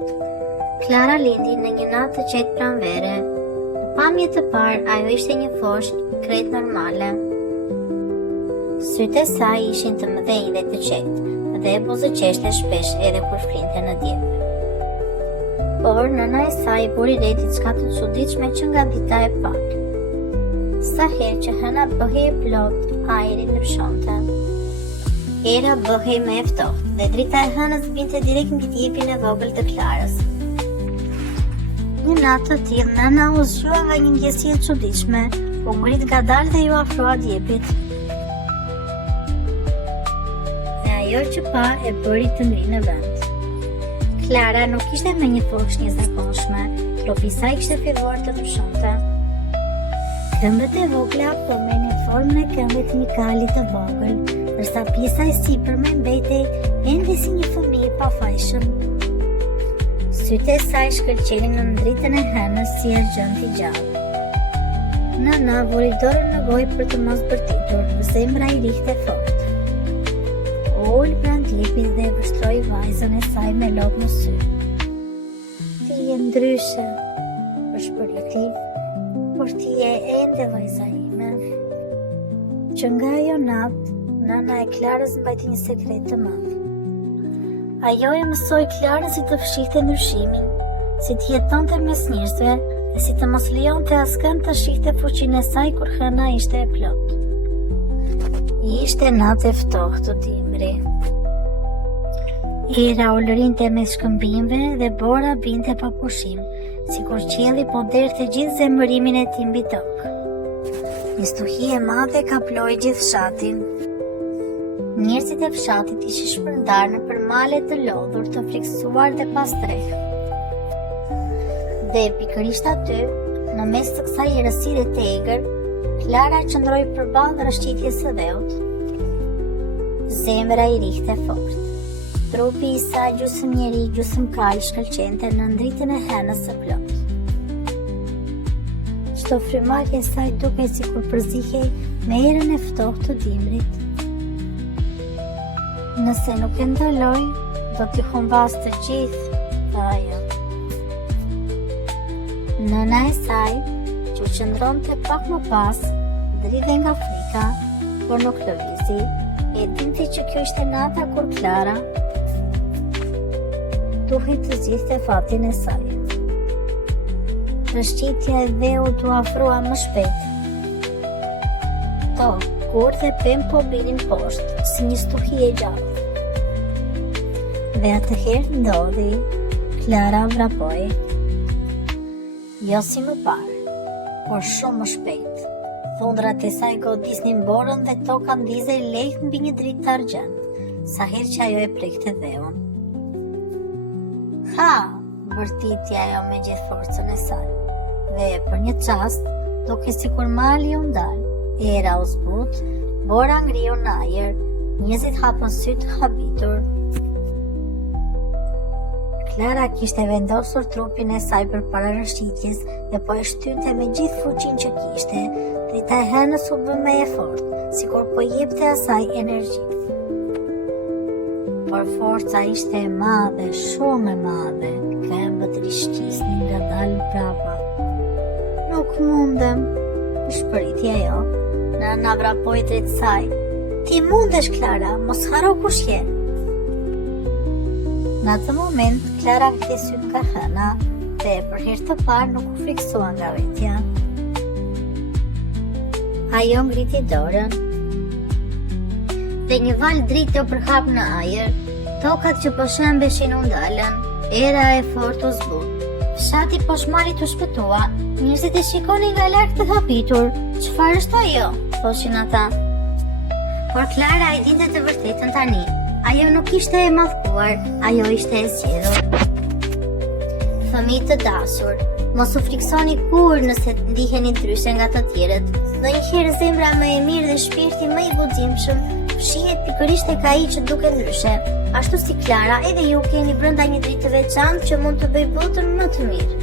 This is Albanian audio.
Klara lindi në një natë të qetë pranvere. Në pamje të parë, ajo ishte një foshë krejt normale. Sytë e saj ishin të mëdhenj dhe të qetë, dhe e buzëqeshte shpesh edhe kur flinte në djepë. Por nëna e saj buri re diçka të çuditshme që nga dita e parë. Sa herë që hëna bëhej e plot, ajri ndryshonte. Era bëhej më e ftohtë dhe drita e hënës vinte direkt mbi djepin e vogël të Klarës. Një natë të tillë, nëna u zgjua nga një ndjesi e çuditshme, u ngrit ngadalë dhe ju afrua djepit. Dhe ajo që pa e bëri të ngri në vend. Klara nuk ishte me një foshë jashtëzakonshme, trupi i saj kishte filluar të ndryshonte. Këmbët e vogla përmenin formën e këmbëve të një kali të vogël, ndërsa pjesa e sipërme mbetej ende si një fëmijë i pafajshëm. Sytë e saj shkëlqenin në dritën e hënës si argjënt i gjallë. Nëna vuri dorën në gojë për të mos bërtitur, zemra i rihte fort. Ul pranë djepit dhe vështroi vajzën e saj me lopë në sy. Ti je ndryshe, përshpëriti, por ti je ende vajza ime. Që nga ajo natë, nëna e Klarës mbajti një sekret të madh. Ajo e mësoi Klarën si të fshihte ndryshimin, si të jetonte mes njerëzve dhe si të mos lejonte askënd të shihte fuqinë e saj kur hëna ishte e plot. Ishte natë e ftohtë të dimri. Era u lërinte mes shkëmbimeve dhe bora binte pa pushim, sikur qielli po derte gjithë zemërimin e tij mbi tokë. Një stuhi e madhe kaploi gjithë fshatin. Njerëzit e fshatit ishin shpërndarë nëpër male të lodhur, të friksuar dhe pas trehë. Dhe pikërisht aty, në mes të kësaj errësire të egër, Klara qëndroi përballë rrëshqitjes së dheut. Zemra i rihte fort. Trupi i saj gjysmë njeri, gjysmë kal shkëlqente në ndritën e hënës së plot. Çdo frymarrje e saj dukej sikur përzihej me erën e ftohtë të dimrit. Nëse nuk e ndaloj, do t'i humbas të gjithë, tha ajo. Nëna e saj, që qëndronte pak më pas, dridhe nga frika, por nuk lëvizi, e dinte që kjo ishte nata kur Klara duhej të zgjidhte fatin e saj. Rrëshqitja e dheut u afrua më shpejt. Kur dhe pem po binin poshtë, si një stuhi e gjallë. Dhe atëherë ndodhi, Klara vrapoi. Jo si më parë, por shumë më shpejt. Thundrat e saj godisnin borën dhe toka ndizej lehtë mbi një dritë të argjend, sa herë që ajo e prekte dheun. Ha, vërtiti ajo me gjithë forcën e saj. Dhe për një çast, duke sikur mali u ndal, era u zbut, bora ngriu në ajër, njerëzit hapën sy të habitur. Klara kishte vendosur trupin e saj përpara rrëshqitjes dhe po e shtynte me gjithë fuqinë që kishte. Drita e hënës u bë më e fortë, sikur po jepte asaj energji. Por forca ishte e madhe, shumë e madhe. Këmbët rishqisnin ngadalë prapa. Nuk mundem, shpëriti ajo. Nëna vrapoi drejt saj. Ti mundesh, Klara, mos haro kush je. Në atë moment, Klara kthye syt nga hëna dhe për herë të parë nuk u friksua nga vetja. Ajo ngriti dorën dhe një val drite u përhap në ajër. Tokat që po shembeshin u ndalën, era e fortë u zbut. Fshati poshmarit u shpëtua, njerëzit e shikonin nga larg të habitur. Çfarë është ajo? Thoshin ata. Por Klara e dinte të vërtetën tani. Ajo nuk ishte e madhkuar, ajo ishte e zgjedhur. Fëmijë të dashur, mos u friksoni kur nëse ndiheni ndryshe nga të tjerët. Ndonjëherë zemra më e mirë dhe shpirti më i guximshëm fshihet pikërisht tek ai që duket ndryshe. Ashtu si Klara, edhe ju keni brenda një dritë të veçantë që mund të bëjë botën më të mirë.